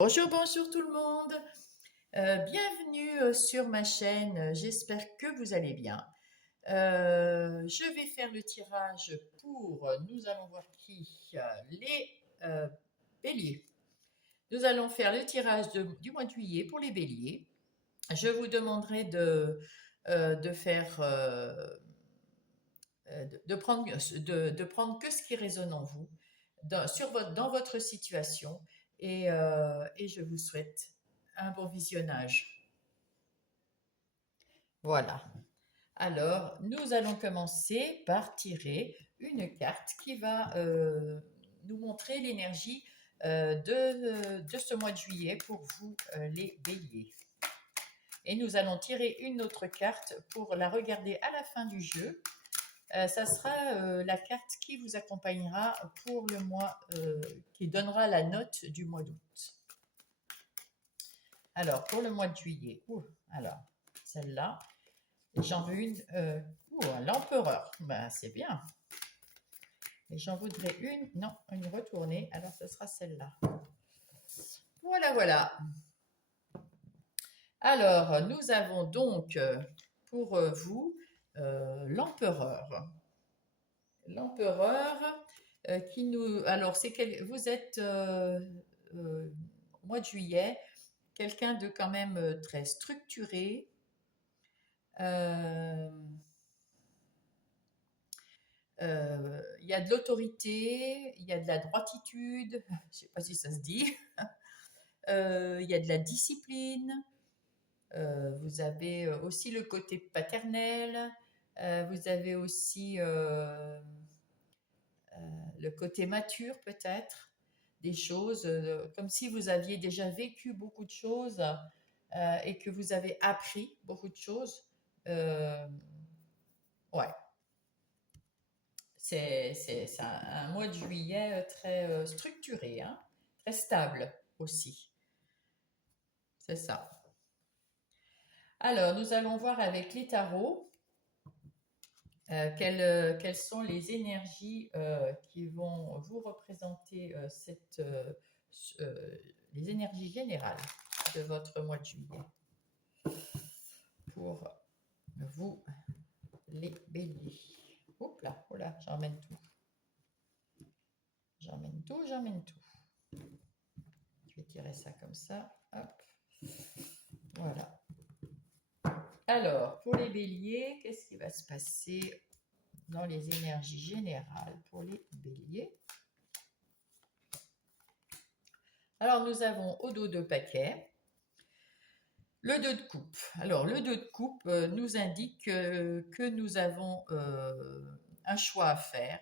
Bonjour, bonjour tout le monde. Bienvenue sur ma chaîne. J'espère que vous allez bien. Je vais faire le tirage pour, nous allons voir qui, les béliers. Nous allons faire le tirage du mois de juillet pour les béliers. Je vous demanderai de faire, de prendre que ce qui résonne en vous, dans votre situation, et je vous souhaite un bon visionnage. Voilà. Alors, nous allons commencer par tirer une carte qui va nous montrer l'énergie de ce mois de juillet pour vous, les béliers. Et nous allons tirer une autre carte pour la regarder à la fin du jeu. Ça sera la carte qui vous accompagnera pour le mois, qui donnera la note du mois d'août. Alors, pour le mois de juillet, alors, celle-là, j'en veux une, l'empereur, ben, c'est bien. Et j'en voudrais une retournée, alors ce sera celle-là. Voilà, voilà. Alors, nous avons donc pour vous l'empereur. L'empereur qui nous... Alors, vous êtes au mois de juillet, quelqu'un de quand même très structuré. Il y a de l'autorité, il y a de la droititude, je ne sais pas si ça se dit. Il y a de la discipline. Vous avez aussi le côté paternel. Vous avez aussi le côté mature peut-être, des choses comme si vous aviez déjà vécu beaucoup de choses et que vous avez appris beaucoup de choses. Ouais, c'est un mois de juillet très structuré, hein, très stable aussi. C'est ça. Alors, nous allons voir avec les tarots quelles sont les énergies qui vont vous représenter les énergies générales de votre mois de juillet pour vous, les béliers. Hop là, oh là, j'emmène tout. J'emmène tout, j'emmène tout. Je vais tirer ça comme ça. Hop. Voilà. Alors, pour les béliers, qu'est-ce qui va se passer dans les énergies générales pour les béliers? Alors, nous avons au dos de paquet le 2 de coupe. Alors, le 2 de coupe nous indique que nous avons un choix à faire.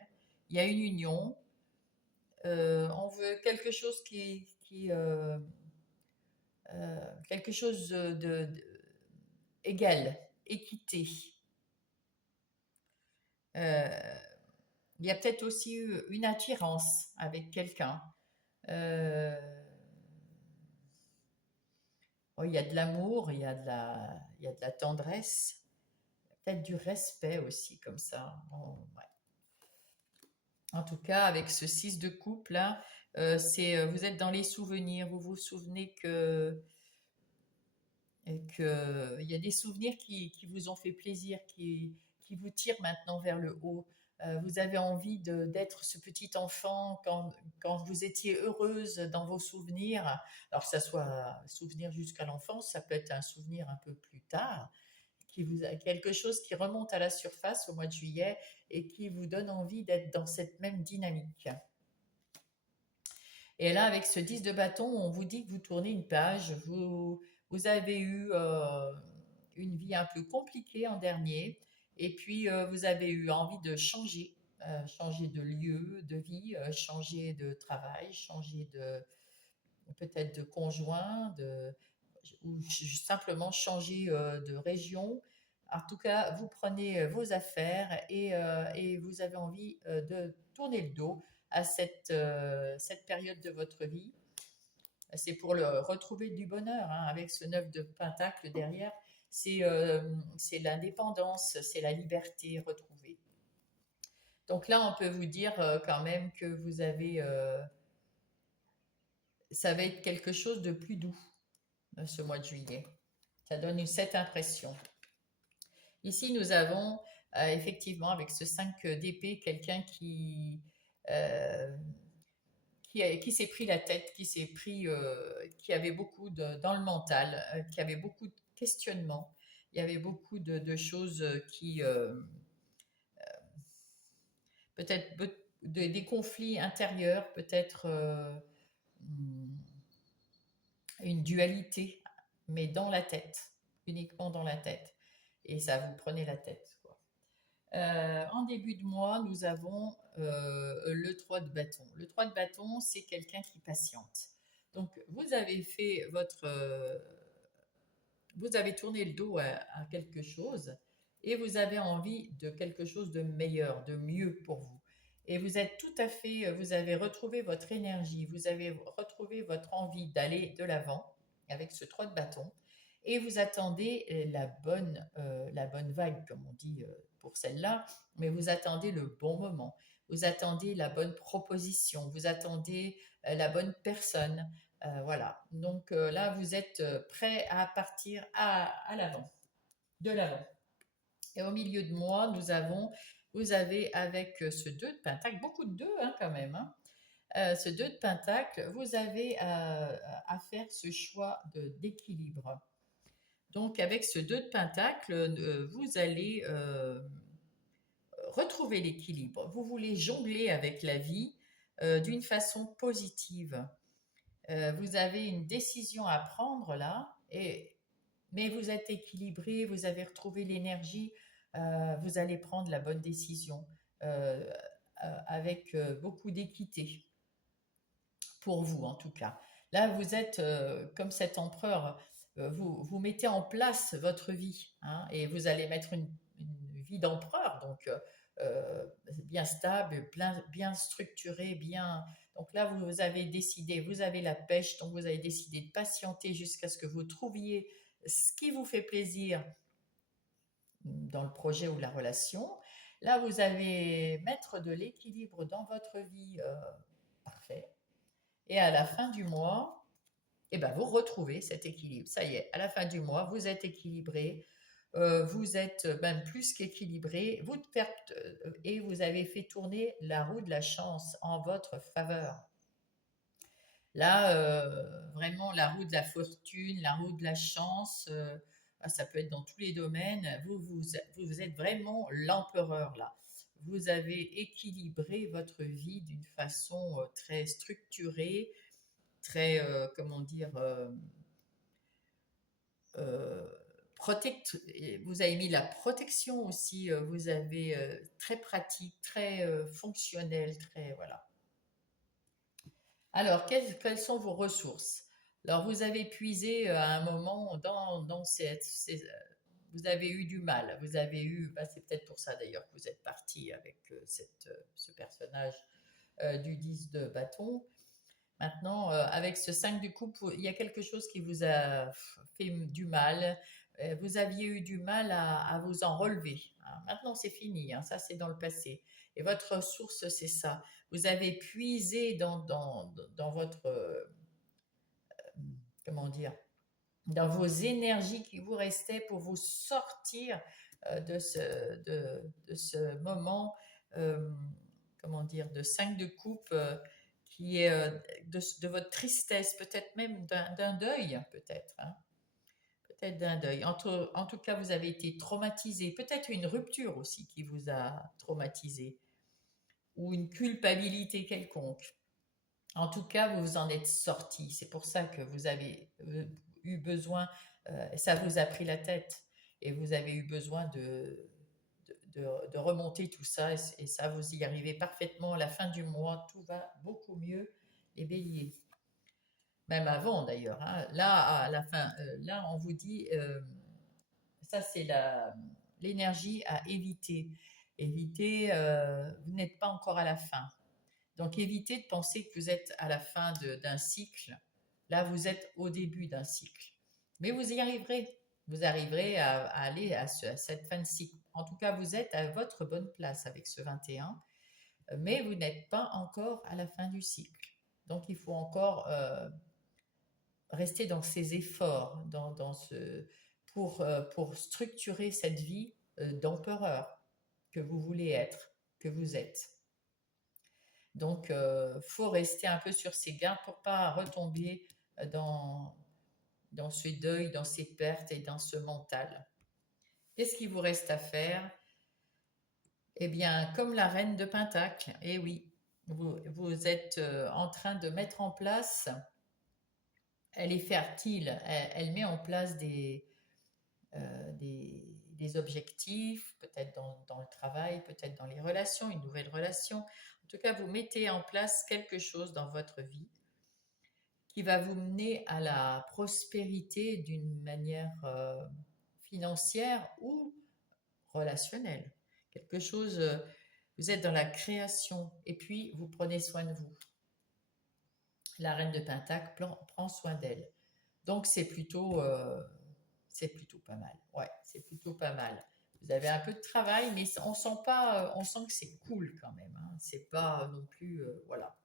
Il y a une union. On veut quelque chose quelque chose égal, équité. Il y a peut-être aussi une attirance avec quelqu'un. Il y a de l'amour, il y a de la tendresse, peut-être du respect aussi, comme ça. Ouais. En tout cas, avec ce 6 de coupe là, vous êtes dans les souvenirs, vous vous souvenez il y a des souvenirs qui vous ont fait plaisir, qui vous tirent maintenant vers le haut. Vous avez envie d'être ce petit enfant quand vous étiez heureuse dans vos souvenirs. Alors que ça soit un souvenir jusqu'à l'enfance, ça peut être un souvenir un peu plus tard, quelque chose qui remonte à la surface au mois de juillet et qui vous donne envie d'être dans cette même dynamique. Et là, avec ce 10 de bâton, on vous dit que vous tournez une page, vous avez eu une vie un peu compliquée en dernier, et puis vous avez eu envie de changer de lieu de vie, changer de travail, changer peut-être de conjoint, ou simplement changer de région. En tout cas, vous prenez vos affaires et vous avez envie de tourner le dos à cette période de votre vie. C'est pour retrouver du bonheur, hein, avec ce 9 de pentacle derrière. C'est l'indépendance, c'est la liberté retrouvée. Donc là, on peut vous dire quand même que vous avez ça va être quelque chose de plus doux, ce mois de juillet. Ça donne cette impression. Ici, nous avons effectivement, avec ce 5 d'épée, quelqu'un euh, qui s'est pris la tête, qui avait beaucoup dans le mental, qui avait beaucoup de questionnements. Il y avait beaucoup de choses peut-être des conflits intérieurs, peut-être une dualité, mais dans la tête, uniquement dans la tête. Et ça vous prenait la tête, quoi. En début de mois, nous avons le 3 de bâton. Le 3 de bâton, c'est quelqu'un qui patiente. Donc, vous avez fait vous avez tourné le dos à quelque chose et vous avez envie de quelque chose de meilleur, de mieux pour vous. Et vous êtes tout à fait, vous avez retrouvé votre énergie, vous avez retrouvé votre envie d'aller de l'avant avec ce 3 de bâton et vous attendez la bonne vague, comme on dit pour celle-là, mais vous attendez le bon moment, vous attendez la bonne proposition, vous attendez la bonne personne, voilà. Donc là, vous êtes prêt à partir à l'avant, de l'avant. Et au milieu de moi, vous avez avec ce 2 de pentacle, beaucoup de 2 hein, quand même, hein, ce 2 de pentacle, vous avez à faire ce choix d'équilibre. Donc avec ce 2 de pentacle, vous allez retrouver l'équilibre. Vous voulez jongler avec la vie d'une façon positive. Vous avez une décision à prendre là, mais vous êtes équilibré, vous avez retrouvé l'énergie, vous allez prendre la bonne décision euh, avec beaucoup d'équité, pour vous en tout cas. Là, vous êtes comme cet empereur, vous mettez en place votre vie hein, et vous allez mettre une vie d'empereur, donc bien stable, bien structuré, bien. Donc là, vous avez décidé, vous avez la pêche, donc vous avez décidé de patienter jusqu'à ce que vous trouviez ce qui vous fait plaisir dans le projet ou la relation. Là, vous allez mettre de l'équilibre dans votre vie parfait. Et à la fin du mois, eh ben, vous retrouvez cet équilibre. Ça y est, à la fin du mois, vous êtes équilibré, vous êtes même plus qu'équilibré, et vous avez fait tourner la roue de la chance en votre faveur. Là, vraiment, la roue de la fortune, la roue de la chance, ça peut être dans tous les domaines. Vous êtes vraiment l'empereur là. Vous avez équilibré votre vie d'une façon très structurée, très, comment dire, euh, vous avez mis la protection aussi, vous avez très pratique, très fonctionnel, très, voilà. Alors, quelles sont vos ressources? Alors, vous avez puisé à un moment dans vous avez eu du mal, vous avez eu, bah, c'est peut-être pour ça d'ailleurs que vous êtes parti avec ce personnage du 10 de bâton. Maintenant, avec ce 5 du coupe, il y a quelque chose qui vous a fait du mal. Vous aviez eu du mal à vous en relever, hein. Maintenant, c'est fini, hein, ça c'est dans le passé. Et votre ressource, c'est ça. Vous avez puisé dans votre, comment dire, dans vos énergies qui vous restaient pour vous sortir de ce moment, euh, comment dire, de 5 de coupe qui est de votre tristesse, peut-être même d'un deuil, peut-être, hein, peut-être d'un deuil. En tout cas, vous avez été traumatisé, peut-être une rupture aussi qui vous a traumatisé, ou une culpabilité quelconque. En tout cas, vous vous en êtes sorti. C'est pour ça que vous avez eu besoin, ça vous a pris la tête, et vous avez eu besoin de remonter tout ça, et ça, vous y arrivez parfaitement. À la fin du mois, tout va beaucoup mieux, les béliers. Même avant d'ailleurs, hein. Là, à la fin, là, on vous dit, ça c'est l'énergie à éviter. Éviter, vous n'êtes pas encore à la fin. Donc évitez de penser que vous êtes à la fin d'un cycle. Là, vous êtes au début d'un cycle. Mais vous y arriverez. Vous arriverez à aller à cette fin de cycle. En tout cas, vous êtes à votre bonne place avec ce 21, mais vous n'êtes pas encore à la fin du cycle. Donc il faut encore rester dans ces efforts, pour structurer cette vie d'empereur que vous voulez être, que vous êtes. Donc, faut rester un peu sur ses gardes pour pas retomber dans, dans ce deuil, dans ces pertes et dans ce mental. Qu'est-ce qu'il vous reste à faire? Eh bien, comme la reine de Pentacle, eh oui, vous êtes en train de mettre en place, elle est fertile, elle met en place des objectifs, peut-être dans le travail, peut-être dans les relations, une nouvelle relation. En tout cas, vous mettez en place quelque chose dans votre vie qui va vous mener à la prospérité d'une manière financière ou relationnelle. Quelque chose, vous êtes dans la création et puis vous prenez soin de vous. La reine de Pentacle prend soin d'elle. Donc c'est plutôt pas mal. Ouais, c'est plutôt pas mal. Vous avez un peu de travail, mais on sent pas, on sent que c'est cool quand même. Hein. C'est pas non plus, voilà.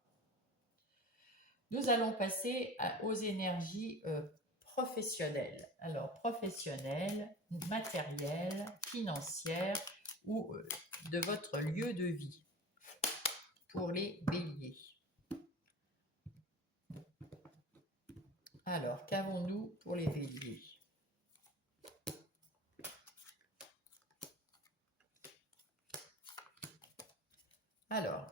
Nous allons passer aux énergies professionnelles. Alors professionnelles, matérielles, financières ou de votre lieu de vie pour les béliers. Alors, qu'avons-nous pour les béliers? Alors,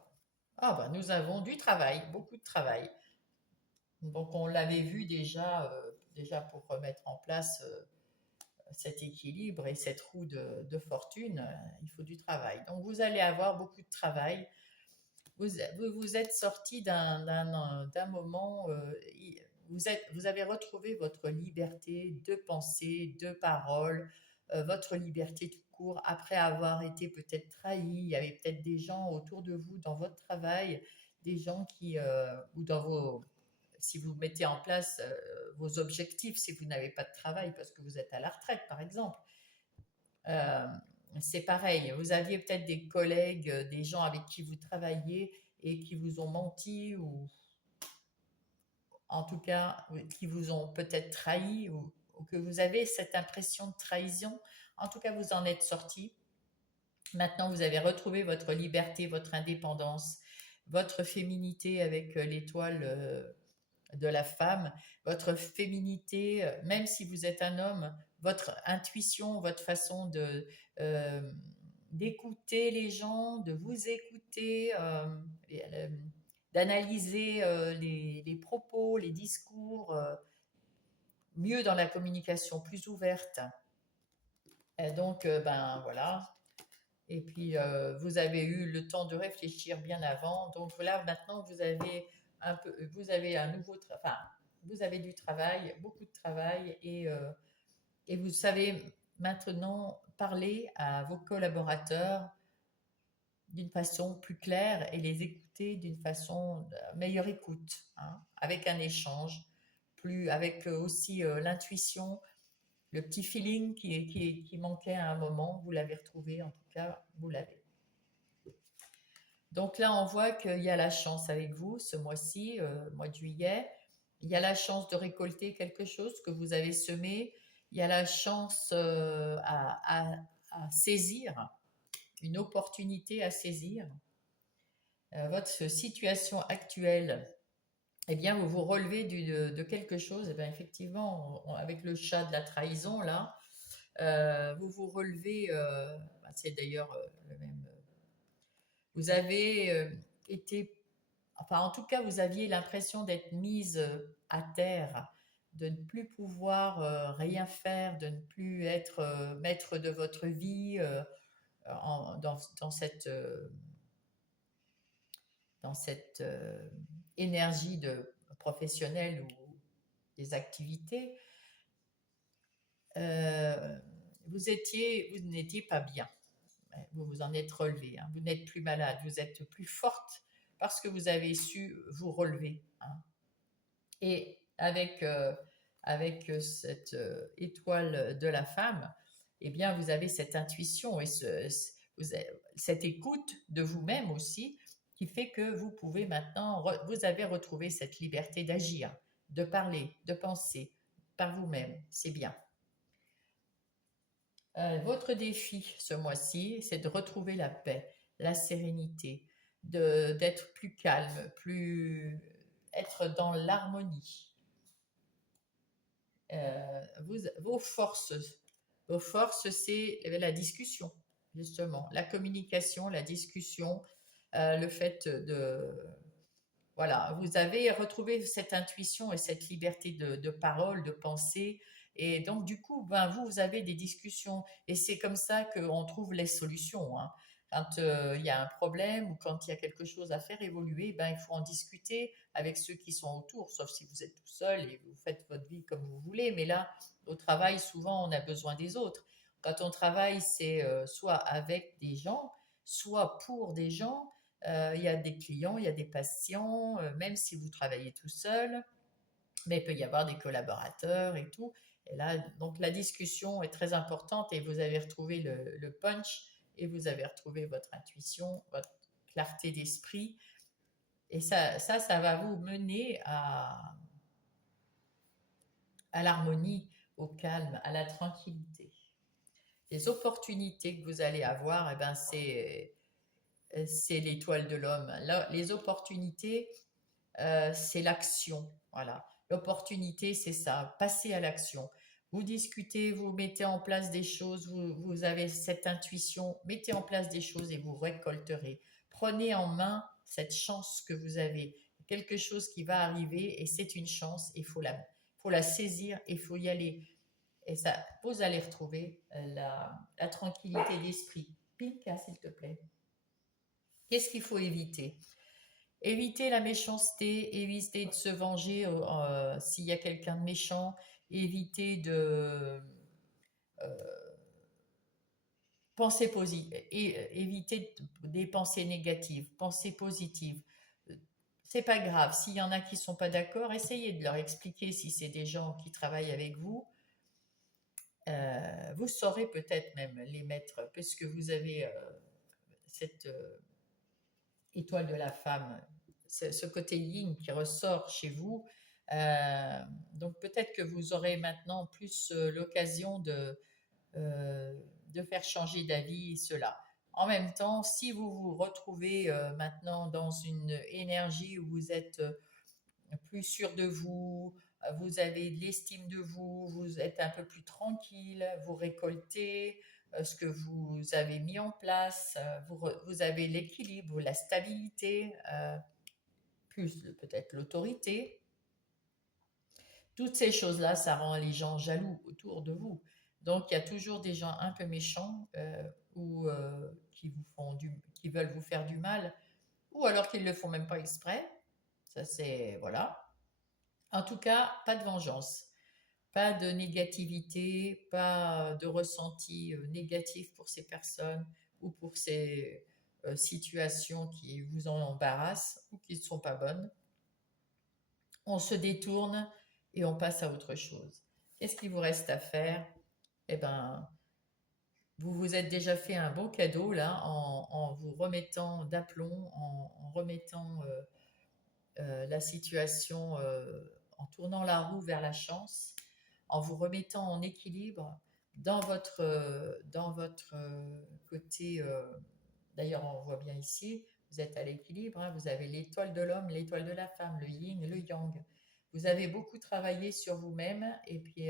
nous avons du travail, beaucoup de travail. Donc, on l'avait vu déjà pour remettre en place cet équilibre et cette roue de fortune, il faut du travail. Donc, vous allez avoir beaucoup de travail. Vous êtes sorti d'un moment, vous avez retrouvé votre liberté de pensée, de parole, votre liberté tout court, après avoir été peut-être trahi. Il y avait peut-être des gens autour de vous dans votre travail, des gens ou dans si vous mettez en place vos objectifs, si vous n'avez pas de travail parce que vous êtes à la retraite, par exemple. Euh, c'est pareil, vous aviez peut-être des collègues, des gens avec qui vous travaillez et qui vous ont menti ou en tout cas qui vous ont peut-être trahi ou que vous avez cette impression de trahison. En tout cas, vous en êtes sorti. Maintenant, vous avez retrouvé votre liberté, votre indépendance, votre féminité avec l'étoile de la femme, votre féminité, même si vous êtes un homme, votre intuition, votre façon euh, d'écouter les gens, de vous écouter, d'analyser les propos, les discours, mieux dans la communication, plus ouverte. Et donc, ben voilà. Et puis, vous avez eu le temps de réfléchir bien avant. Donc là, maintenant, vous avez un nouveau, enfin, vous avez du travail, beaucoup de travail, et vous savez maintenant parler à vos collaborateurs d'une façon plus claire et les écouter d'une façon meilleure écoute, hein, avec un échange, avec aussi l'intuition, le petit feeling qui manquait à un moment, vous l'avez retrouvé, en tout cas, vous l'avez. Donc là, on voit qu'il y a la chance avec vous ce mois-ci, mois de juillet. Il y a la chance de récolter quelque chose que vous avez semé. Il y a la chance à saisir, une opportunité à saisir. Votre situation actuelle, eh bien, vous vous relevez de quelque chose. Eh bien, effectivement, avec le chat de la trahison, là, vous vous relevez, c'est d'ailleurs le même. Vous avez été, enfin en tout cas, vous aviez l'impression d'être mise à terre, de ne plus pouvoir rien faire, de ne plus être maître de votre vie dans cette énergie professionnelle ou des activités. Euh, vous n'étiez pas bien. Vous vous en êtes relevé, hein. Vous n'êtes plus malade, vous êtes plus forte parce que vous avez su vous relever, hein. Et avec cette étoile de la femme, eh bien, vous avez cette intuition et cette écoute de vous-même aussi qui fait que vous pouvez maintenant, vous avez retrouvé cette liberté d'agir. de parler, de penser par vous-même. C'est bien. Votre défi ce mois-ci, c'est de retrouver la paix, la sérénité, d'être plus calme, être dans l'harmonie. Vos forces, c'est la discussion, justement, la communication, la discussion, le fait de, voilà, vous avez retrouvé cette intuition et cette liberté de parole, de pensée. Et donc, du coup, ben, vous avez des discussions. Et c'est comme ça qu'on trouve les solutions, hein. Quand il y a un problème ou quand il y a quelque chose à faire évoluer, ben, il faut en discuter avec ceux qui sont autour, sauf si vous êtes tout seul et vous faites votre vie comme vous voulez. Mais là, au travail, souvent, on a besoin des autres. Quand on travaille, c'est soit avec des gens, soit pour des gens. Il y a des clients, il y a des patients, même si vous travaillez tout seul, mais il peut y avoir des collaborateurs et tout. Et là, donc la discussion est très importante et vous avez retrouvé le punch et vous avez retrouvé votre intuition, votre clarté d'esprit. Et ça va vous mener à l'harmonie, au calme, à la tranquillité. Les opportunités que vous allez avoir, eh ben c'est l'étoile de l'homme. Là, les opportunités, c'est l'action. Voilà. L'opportunité, c'est ça, passer à l'action. Vous discutez, vous mettez en place des choses, vous avez cette intuition, mettez en place des choses et vous récolterez. Prenez en main cette chance que vous avez. Quelque chose qui va arriver et c'est une chance, il faut la saisir, il faut y aller. Et ça, vous allez retrouver la tranquillité d'esprit. Pinka, s'il te plaît. Qu'est-ce qu'il faut éviter? Éviter la méchanceté, éviter de se venger s'il y a quelqu'un de méchant, éviter de penser positif, éviter des pensées négatives, penser positives. C'est pas grave, s'il y en a qui sont pas d'accord, essayez de leur expliquer si c'est des gens qui travaillent avec vous. Vous saurez peut-être même les mettre, puisque vous avez cette étoile de la femme, ce côté yin qui ressort chez vous. Donc peut-être que vous aurez maintenant plus l'occasion de faire changer d'avis cela. En même temps, si vous vous retrouvez maintenant dans une énergie où vous êtes plus sûr de vous, vous avez de l'estime de vous, vous êtes un peu plus tranquille, vous récoltez ce que vous avez mis en place, vous avez l'équilibre, la stabilité, plus peut-être l'autorité. Toutes ces choses-là, ça rend les gens jaloux autour de vous. Donc, il y a toujours des gens un peu méchants ou qui veulent vous faire du mal, ou alors qu'ils ne le font même pas exprès. Ça, c'est, voilà. En tout cas, pas de vengeance, pas de négativité, pas de ressenti négatif pour ces personnes ou pour ces situations qui vous en embarrassent ou qui ne sont pas bonnes. On se détourne et on passe à autre chose. Qu'est-ce qu'il vous reste à faire? Eh ben, vous vous êtes déjà fait un bon cadeau là en vous remettant d'aplomb, en remettant la situation, en tournant la roue vers la chance, en vous remettant en équilibre dans votre côté. D'ailleurs, on voit bien ici, vous êtes à l'équilibre, hein, vous avez l'étoile de l'homme, l'étoile de la femme, le yin, le yang. Vous avez beaucoup travaillé sur vous-même et puis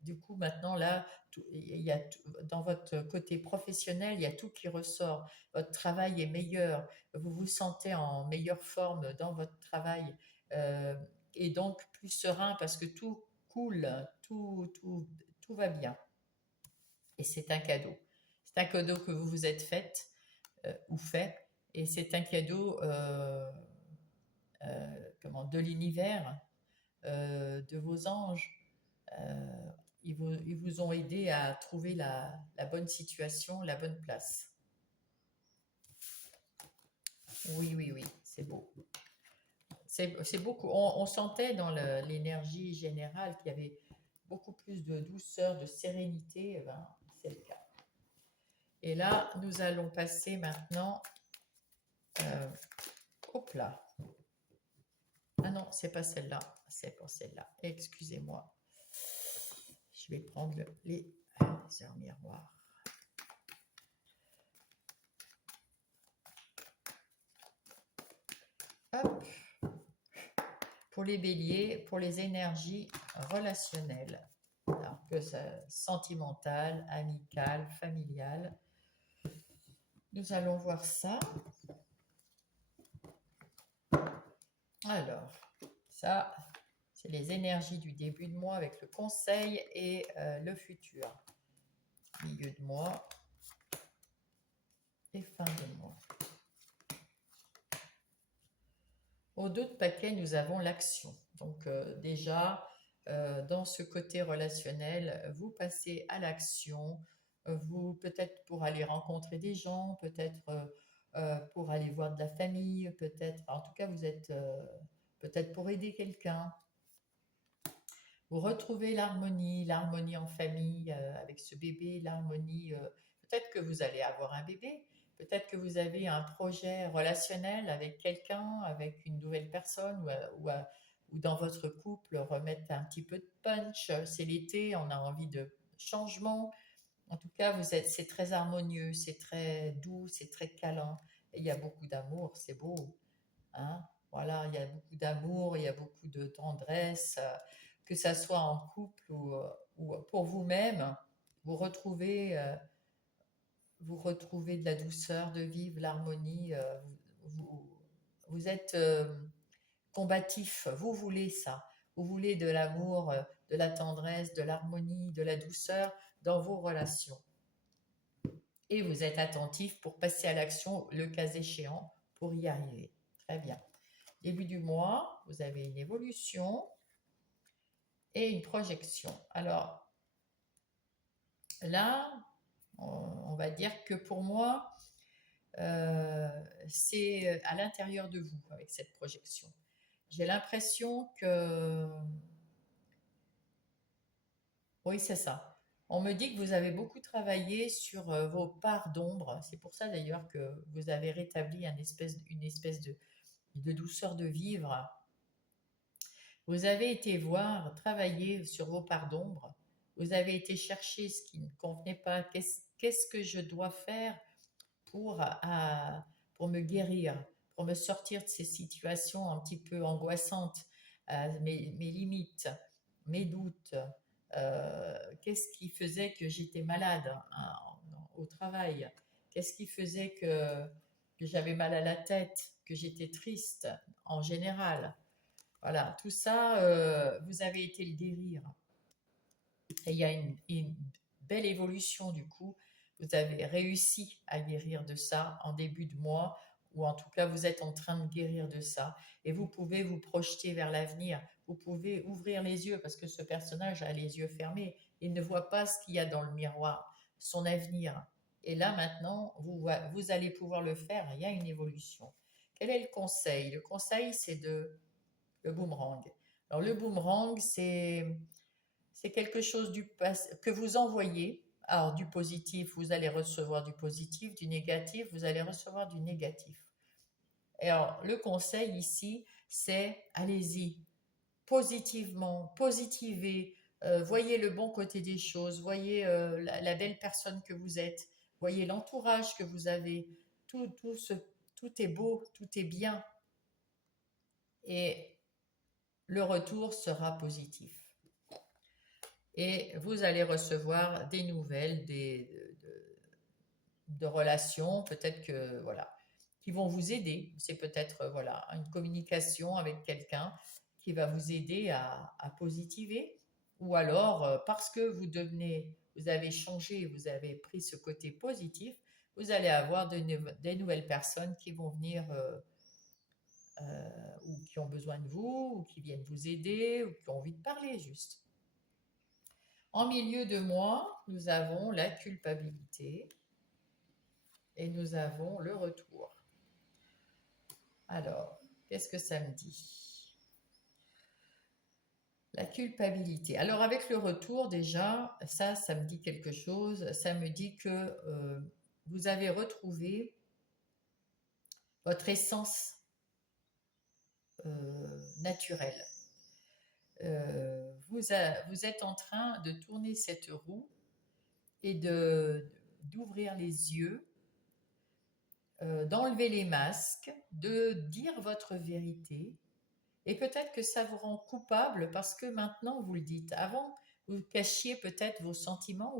du coup maintenant là, il y a dans votre côté professionnel, il y a tout qui ressort. Votre travail est meilleur, vous vous sentez en meilleure forme dans votre travail euh, et donc plus serein parce que tout coule, tout va bien. Et c'est un cadeau. C'est un cadeau que vous vous êtes fait ou fait. Et c'est un cadeau de l'univers, de vos anges. Euh, ils vous ont aidé à trouver la bonne situation, la bonne place. Oui, oui, oui, c'est beau. C'est beaucoup. On sentait dans l'énergie générale qu'il y avait beaucoup plus de douceur, de sérénité. Eh ben, c'est le cas. Et là, nous allons passer maintenant. Hop là. Ah non, c'est pas celle-là. C'est pas celle-là. Excusez-moi. Je vais prendre les heures miroirs. Hop. Pour les béliers, pour les énergies relationnelles. Alors que ça, sentimentale, amicale, familiale. Nous allons voir ça. Alors, ça, c'est les énergies du début de mois avec le conseil et le futur. Milieu de mois et fin de mois. Au dos de paquet, nous avons l'action. Donc déjà, dans ce côté relationnel, vous passez à l'action. Vous, peut-être pour aller rencontrer des gens, peut-être pour aller voir de la famille, peut-être, en tout cas, vous êtes peut-être pour aider quelqu'un. Vous retrouvez l'harmonie en famille avec ce bébé, l'harmonie. Peut-être que vous allez avoir un bébé, peut-être que vous avez un projet relationnel avec quelqu'un, avec une nouvelle personne, ou dans votre couple, remettre un petit peu de punch. C'est l'été, on a envie de changement. En tout cas, c'est très harmonieux, c'est très doux, c'est très câlin. Et il y a beaucoup d'amour, c'est beau. Hein. Voilà, il y a beaucoup d'amour, il y a beaucoup de tendresse, que ça soit en couple ou pour vous-même, vous retrouvez, euh, vous retrouvez de la douceur de vivre, l'harmonie, vous, vous êtes combatif, vous voulez ça, vous voulez de l'amour, de la tendresse, de l'harmonie, de la douceur dans vos relations. Et vous êtes attentif pour passer à l'action le cas échéant pour y arriver. Très bien. Début du mois, vous avez une évolution et une projection. Alors là, on va dire que pour moi, c'est à l'intérieur de vous avec cette projection. J'ai l'impression que... Oui, c'est ça. On me dit que vous avez beaucoup travaillé sur vos parts d'ombre. C'est pour ça d'ailleurs que vous avez rétabli une espèce de douceur de vivre. Vous avez été voir, travailler sur vos parts d'ombre. Vous avez été chercher ce qui ne convenait pas. Qu'est-ce que je dois faire pour me guérir, pour me sortir de ces situations un petit peu angoissantes, mes limites, mes doutes. Qu'est-ce qui faisait que j'étais malade, hein, au travail? Qu'est-ce qui faisait que j'avais mal à la tête, que j'étais triste en général? Voilà, tout ça, vous avez été le guérir. Et il y a une belle évolution du coup. Vous avez réussi à guérir de ça en début de mois, ou en tout cas, vous êtes en train de guérir de ça. Et vous pouvez vous projeter vers l'avenir. Vous pouvez ouvrir les yeux parce que ce personnage a les yeux fermés. Il ne voit pas ce qu'il y a dans le miroir, son avenir. Et là, maintenant, vous allez pouvoir le faire. Il y a une évolution. Quel est le conseil? Le conseil, c'est le boomerang. Alors, le boomerang, c'est quelque chose que vous envoyez. Alors, du positif, vous allez recevoir du positif, du négatif, vous allez recevoir du négatif. Et alors, le conseil ici, c'est allez-y, positivement, positivez, voyez le bon côté des choses, voyez la belle personne que vous êtes, voyez l'entourage que vous avez, tout est beau, tout est bien, et le retour sera positif. Et vous allez recevoir des nouvelles, de relations, peut-être que voilà, qui vont vous aider. C'est peut-être voilà une communication avec quelqu'un qui va vous aider à positiver, ou alors parce que vous avez changé, vous avez pris ce côté positif, vous allez avoir des nouvelles personnes qui vont venir ou qui ont besoin de vous, ou qui viennent vous aider, ou qui ont envie de parler juste. En milieu de mois, nous avons la culpabilité et nous avons le retour. Alors, qu'est-ce que ça me dit? La culpabilité. Alors, avec le retour, déjà, ça me dit quelque chose. Ça me dit que vous avez retrouvé votre essence naturel. Vous êtes en train de tourner cette roue et d'ouvrir les yeux, d'enlever les masques, de dire votre vérité. Et peut-être que ça vous rend coupable parce que maintenant vous le dites. Avant, vous cachiez peut-être vos sentiments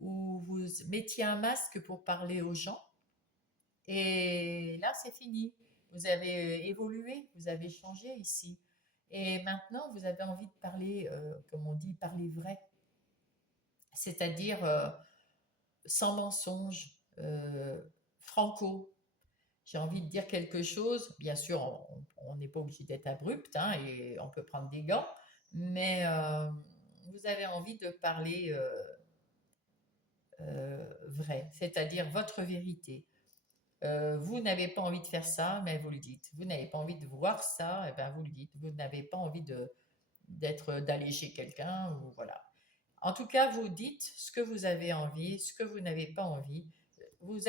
ou vous mettiez un masque pour parler aux gens. Et là, c'est fini. Vous avez évolué, vous avez changé ici. Et maintenant, vous avez envie de parler, comme on dit, parler vrai. C'est-à-dire sans mensonge, franco. J'ai envie de dire quelque chose. Bien sûr, on n'est pas obligé d'être abrupt hein, et on peut prendre des gants, mais vous avez envie de parler vrai, c'est-à-dire votre vérité. Vous n'avez pas envie de faire ça, mais vous le dites. Vous n'avez pas envie de voir ça, et ben vous le dites. Vous n'avez pas envie d'aller chez quelqu'un, ou voilà. En tout cas, vous dites ce que vous avez envie, ce que vous n'avez pas envie. Vous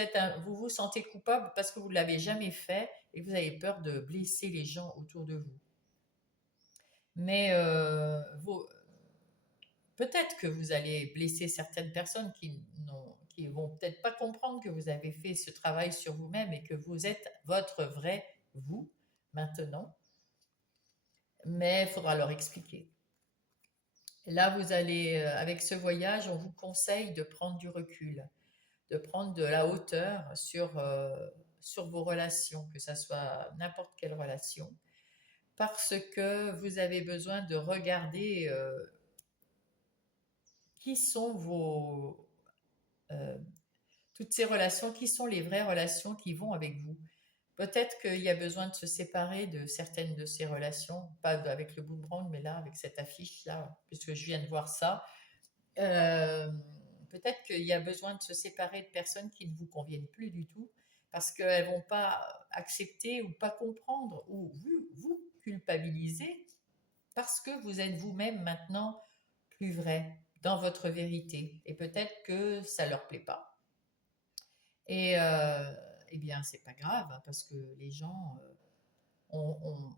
vous sentez coupable parce que vous ne l'avez jamais fait et vous avez peur de blesser les gens autour de vous. Mais peut-être que vous allez blesser certaines personnes qui vont peut-être pas comprendre que vous avez fait ce travail sur vous-même et que vous êtes votre vrai vous maintenant. Mais il faudra leur expliquer. Là, vous allez, avec ce voyage, on vous conseille de prendre du recul, de prendre de la hauteur sur vos relations, que ce soit n'importe quelle relation, parce que vous avez besoin de regarder qui sont euh, toutes ces relations, qui sont les vraies relations qui vont avec vous. Peut-être qu'il y a besoin de se séparer de certaines de ces relations, pas avec le boomerang, mais là, avec cette affiche-là, puisque je viens de voir ça. Euh, Peut-être qu'il y a besoin de se séparer de personnes qui ne vous conviennent plus du tout, parce qu'elles ne vont pas accepter ou pas comprendre, ou vous culpabiliser, parce que vous êtes vous-même maintenant plus vrai dans votre vérité. Et peut-être que ça ne leur plaît pas. Et eh bien, c'est pas grave, hein, parce que les gens, on, on-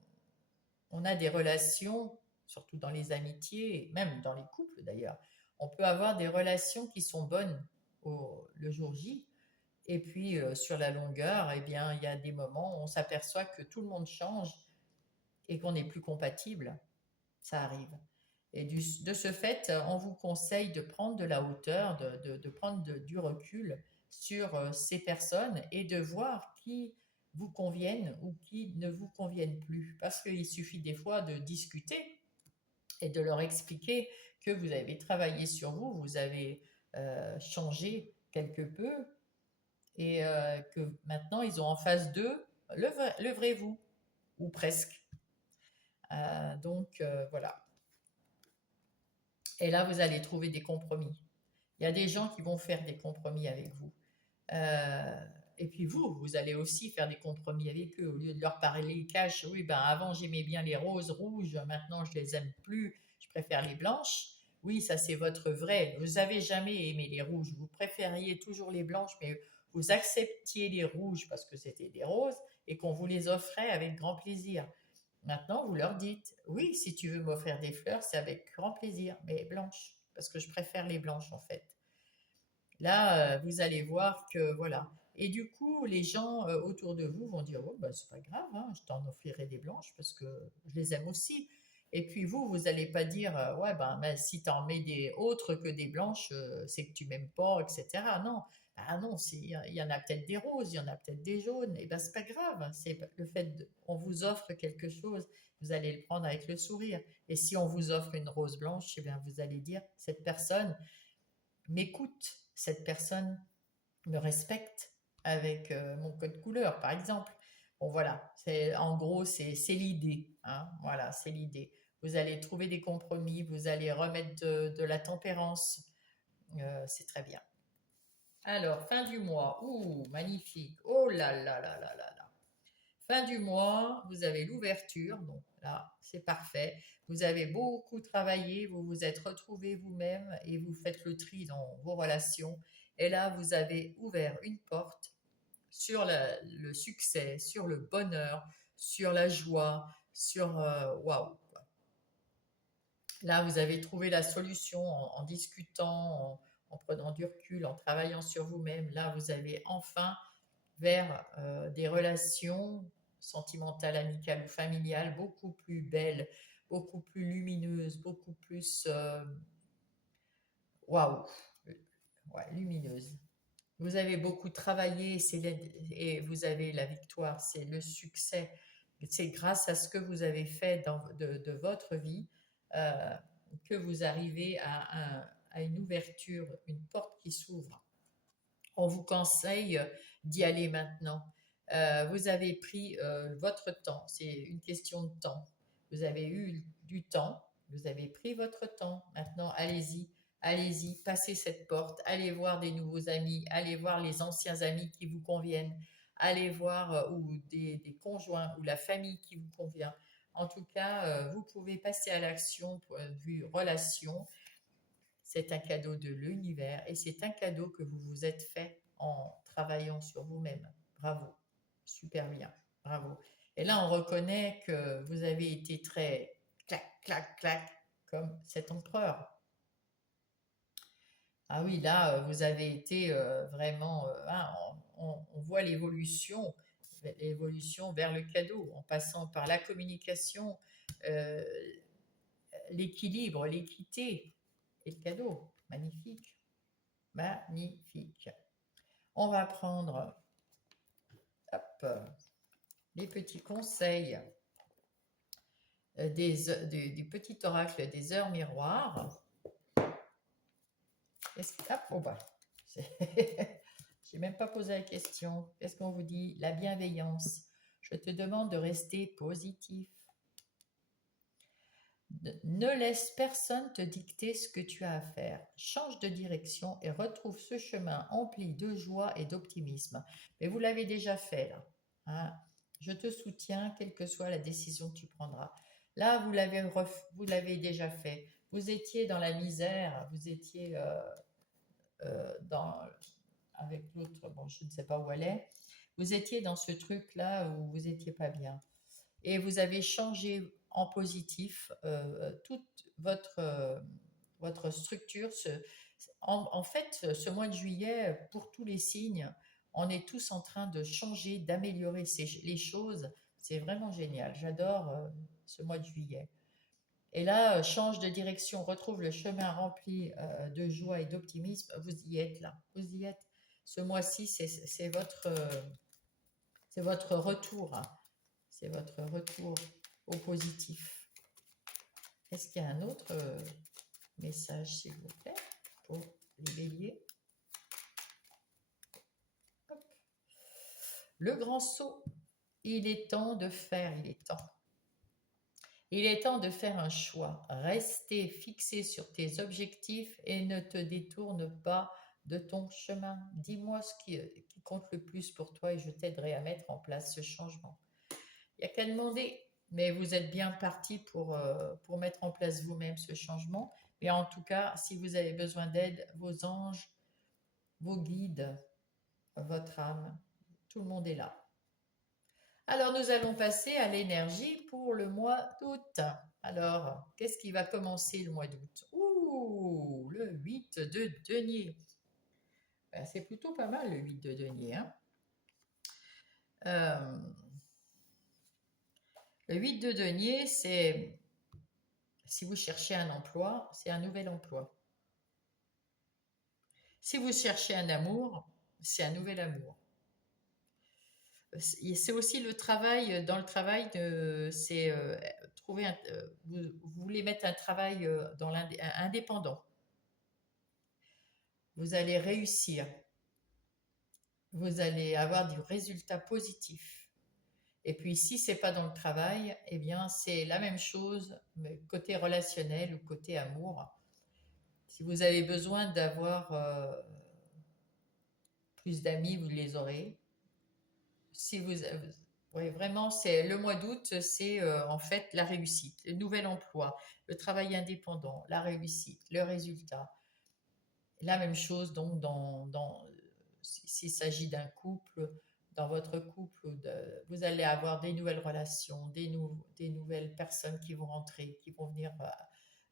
on a des relations, surtout dans les amitiés, même dans les couples d'ailleurs. On peut avoir des relations qui sont bonnes le jour J, et puis sur la longueur, eh bien, il y a des moments où on s'aperçoit que tout le monde change et qu'on n'est plus compatible. Ça arrive. Et de ce fait, on vous conseille de prendre de la hauteur, de prendre du recul sur ces personnes et de voir qui vous conviennent ou qui ne vous conviennent plus. Parce qu'il suffit des fois de discuter et de leur expliquer que vous avez travaillé sur vous, vous avez changé quelque peu et que maintenant ils ont en face d'eux le vrai vous, ou presque. Donc voilà. Et là, vous allez trouver des compromis. Il y a des gens qui vont faire des compromis avec vous. Euh, et puis vous allez aussi faire des compromis avec eux. Au lieu de leur parler cash, oui, ben avant j'aimais bien les roses rouges, maintenant je les aime plus, je préfère les blanches. Oui, ça c'est votre vrai. Vous avez jamais aimé les rouges, vous préfériez toujours les blanches, mais vous acceptiez les rouges parce que c'était des roses et qu'on vous les offrait avec grand plaisir. Maintenant, vous leur dites, oui, si tu veux m'offrir des fleurs, c'est avec grand plaisir, mais blanches, parce que je préfère les blanches en fait. Là, vous allez voir que voilà. Et du coup, les gens autour de vous vont dire, oh, bah, c'est pas grave, hein, je t'en offrirai des blanches parce que je les aime aussi. Et puis vous n'allez pas dire, ouais, ben, si t'en mets des autres que des blanches, c'est que tu m'aimes pas, etc. Non, ah non, il y en a peut-être des roses, il y en a peut-être des jaunes, et ben c'est pas grave. C'est le fait on vous offre quelque chose, vous allez le prendre avec le sourire. Et si on vous offre une rose blanche, eh bien vous allez dire, cette personne m'écoute, cette personne me respecte avec mon code couleur, par exemple. Bon, voilà, en gros, c'est l'idée. Hein, voilà, c'est l'idée. Vous allez trouver des compromis, vous allez remettre de la tempérance. C'est très bien. Alors, fin du mois. Ouh, magnifique. Oh là là là là là là. Fin du mois, vous avez l'ouverture, donc là, c'est parfait. Vous avez beaucoup travaillé, vous vous êtes retrouvé vous-même et vous faites le tri dans vos relations. Et là, vous avez ouvert une porte sur le succès, sur le bonheur, sur la joie. sur waouh. Là, vous avez trouvé la solution en discutant, en prenant du recul, en travaillant sur vous-même. Là, vous avez enfin vers des relations sentimentales, amicales ou familiales beaucoup plus belles, beaucoup plus lumineuses, beaucoup plus waouh, ouais, lumineuses. Vous avez beaucoup travaillé et vous avez la victoire, c'est le succès. C'est grâce à ce que vous avez fait de votre vie euh, que vous arrivez à une ouverture, une porte qui s'ouvre. On vous conseille d'y aller maintenant. Vous avez pris votre temps, c'est une question de temps. Vous avez eu du temps, vous avez pris votre temps. Maintenant, allez-y, allez-y, passez cette porte, allez voir des nouveaux amis, allez voir les anciens amis qui vous conviennent, allez voir ou des conjoints ou la famille qui vous convient. En tout cas, vous pouvez passer à l'action point de vue relation. C'est un cadeau de l'univers et c'est un cadeau que vous vous êtes fait en travaillant sur vous-même. Bravo, super bien, bravo. Et là, on reconnaît que vous avez été très clac, clac, clac, comme cet empereur. Ah oui, là, vous avez été vraiment, hein, on voit l'évolution vers le cadeau, en passant par la communication, euh, l'équilibre, l'équité et le cadeau. Magnifique. Magnifique. On va prendre hop, les petits conseils du petit oracle des heures miroirs. Hop, oh bah, j'ai même pas posé la question. Qu'est-ce qu'on vous dit? La bienveillance. Je te demande de rester positif. Ne laisse personne te dicter ce que tu as à faire. Change de direction et retrouve ce chemin empli de joie et d'optimisme. Mais vous l'avez déjà fait là. Hein. Je te soutiens, quelle que soit la décision que tu prendras. Là, vous l'avez déjà fait. Vous étiez dans la misère, vous étiez avec l'autre, bon, je ne sais pas où elle est. Vous étiez dans ce truc-là où vous n'étiez pas bien et vous avez changé en positif toute votre structure. En fait, ce mois de juillet, pour tous les signes, on est tous en train de changer, d'améliorer les choses. C'est vraiment génial. J'adore ce mois de juillet. Et là, change de direction, retrouve le chemin rempli de joie et d'optimisme. Vous y êtes là. Vous y êtes. Ce mois-ci, c'est votre retour. Hein. C'est votre retour au positif. Est-ce qu'il y a un autre message, s'il vous plaît, pour les béliers? Hop. Le grand saut, il est temps de faire, il est temps. Il est temps de faire un choix. Restez fixé sur tes objectifs et ne te détourne pas de ton chemin. Dis-moi ce qui compte le plus pour toi et je t'aiderai à mettre en place ce changement. Il n'y a qu'à demander, mais vous êtes bien parti pour mettre en place vous-même ce changement. Et en tout cas, si vous avez besoin d'aide, vos anges, vos guides, votre âme, tout le monde est là. Alors, nous allons passer à l'énergie pour le mois d'août. Alors, qu'est-ce qui va commencer le mois d'août? Ouh, le 8 de denier. Ben, c'est plutôt pas mal le 8 de denier. Hein. Le 8 de denier, c'est, si vous cherchez un emploi, c'est un nouvel emploi. Si vous cherchez un amour, c'est un nouvel amour. C'est aussi le travail, dans le travail, c'est trouver vous voulez mettre un travail dans indépendant. Vous allez réussir. Vous allez avoir du résultat positif. Et puis, si c'est pas dans le travail, eh bien, c'est la même chose, mais côté relationnel ou côté amour. Si vous avez besoin d'avoir plus d'amis, vous les aurez. Si vous, oui, vraiment, c'est le mois d'août, c'est en fait la réussite, le nouvel emploi, le travail indépendant, la réussite, le résultat. La même chose donc s'il s'agit d'un couple, dans votre couple, vous allez avoir des nouvelles relations, des nouvelles personnes qui vont rentrer, qui vont venir,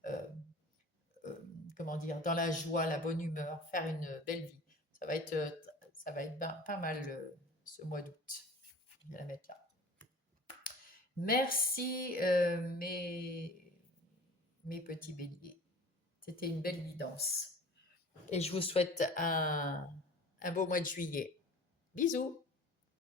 euh, euh, comment dire, dans la joie, la bonne humeur, faire une belle vie. Ça va être, euh, ça va être pas mal ce mois d'août. Je vais la mettre là. Merci mes petits béliers. C'était une belle guidance. Et je vous souhaite un beau mois de juillet. Bisous!